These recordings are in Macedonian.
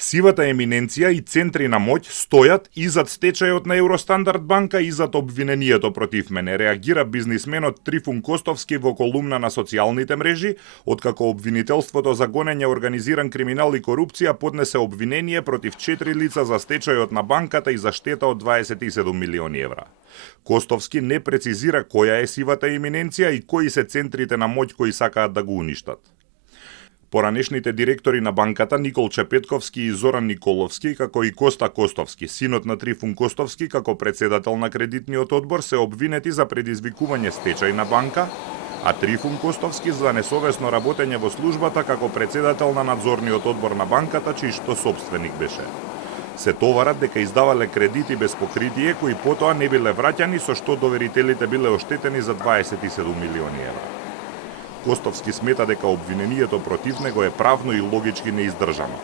Сивата еминенција и центри на моќ стојат изад стечајот на Евростандард банка и изад обвинението против мене, реагира бизнисменот Трифун Костовски во колумна на социјалните мрежи, откако обвинителството за гонење организиран криминал и корупција поднесе обвинение против 4 лица за стечајот на банката и за штета од 27 милиони евра. Костовски не прецизира која е сивата еминенција и кои се центрите на моќ кои сакаат да го уништат. Поранешните директори на банката Никол Чепетковски и Зоран Николовски, како и Коста Костовски, синот на Трифун Костовски, како председател на кредитниот одбор, се обвинети за предизвикување стечај на банка, а Трифун Костовски за несовесно работење во службата како председател на надзорниот одбор на банката, чиј што собственик беше. Се товарат дека издавале кредити без покритие кои потоа не биле враќани, со што доверителите биле оштетени за 27 милиони евра. Костовски смета дека обвинението против него е правно и логички неиздржано.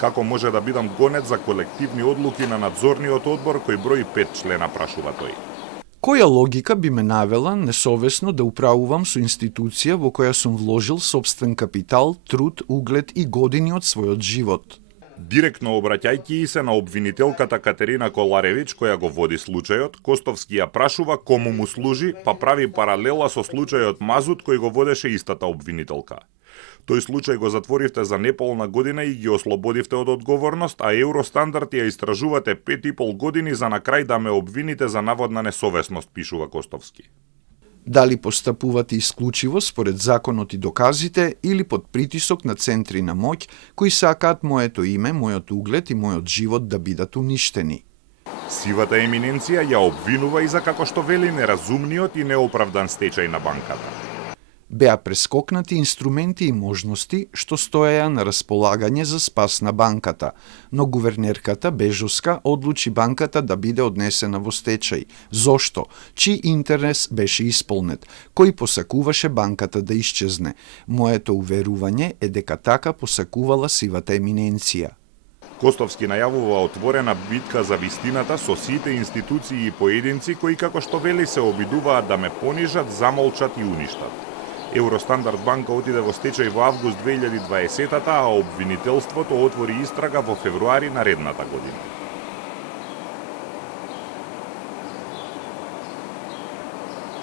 Како може да бидам гонет за колективни одлуки на надзорниот одбор кој брои 5 члена, прашува тој. Која логика би ме навела несовесно да управувам со институција во која сум вложил собствен капитал, труд, углед и години од својот живот? Директно обраќајќи се на обвинителката Катерина Коларевич, која го води случајот, Костовски ја прашува кому му служи, па прави паралела со случајот Мазут кој го водеше истата обвинителка. Тој случај го затворивте за неполна година и ги ослободивте од одговорност, а Евростандард ја истражувате 5,5 години за на крај да ме обвините за наводна несовесност, пишува Костовски. Дали постапувате исклучиво според законот и доказите или под притисок на центри на моќ кои сакаат моето име, мојот углед и мојот живот да бидат уништени? Сивата еминенција ја обвинува и за како што вели неразумниот и неоправдан стечај на банката. Беа прескокнати инструменти и можности што стоеа на располагање за спас на банката, но гувернерката Бежоска одлучи банката да биде однесена во стечај. Зошто? Чиј интерес беше исполнет? Кој посакуваше банката да исчезне? Моето уверување е дека така посакувала сивата еминенција. Костовски најавува отворена битка за вистината со сите институции и поединци кои, како што вели, се обидуваат да ме понижат, замолчат и уништат. Евростандард банка отиде во стечај во август 2020-та, а обвинителството отвори истрага во февруари наредната година.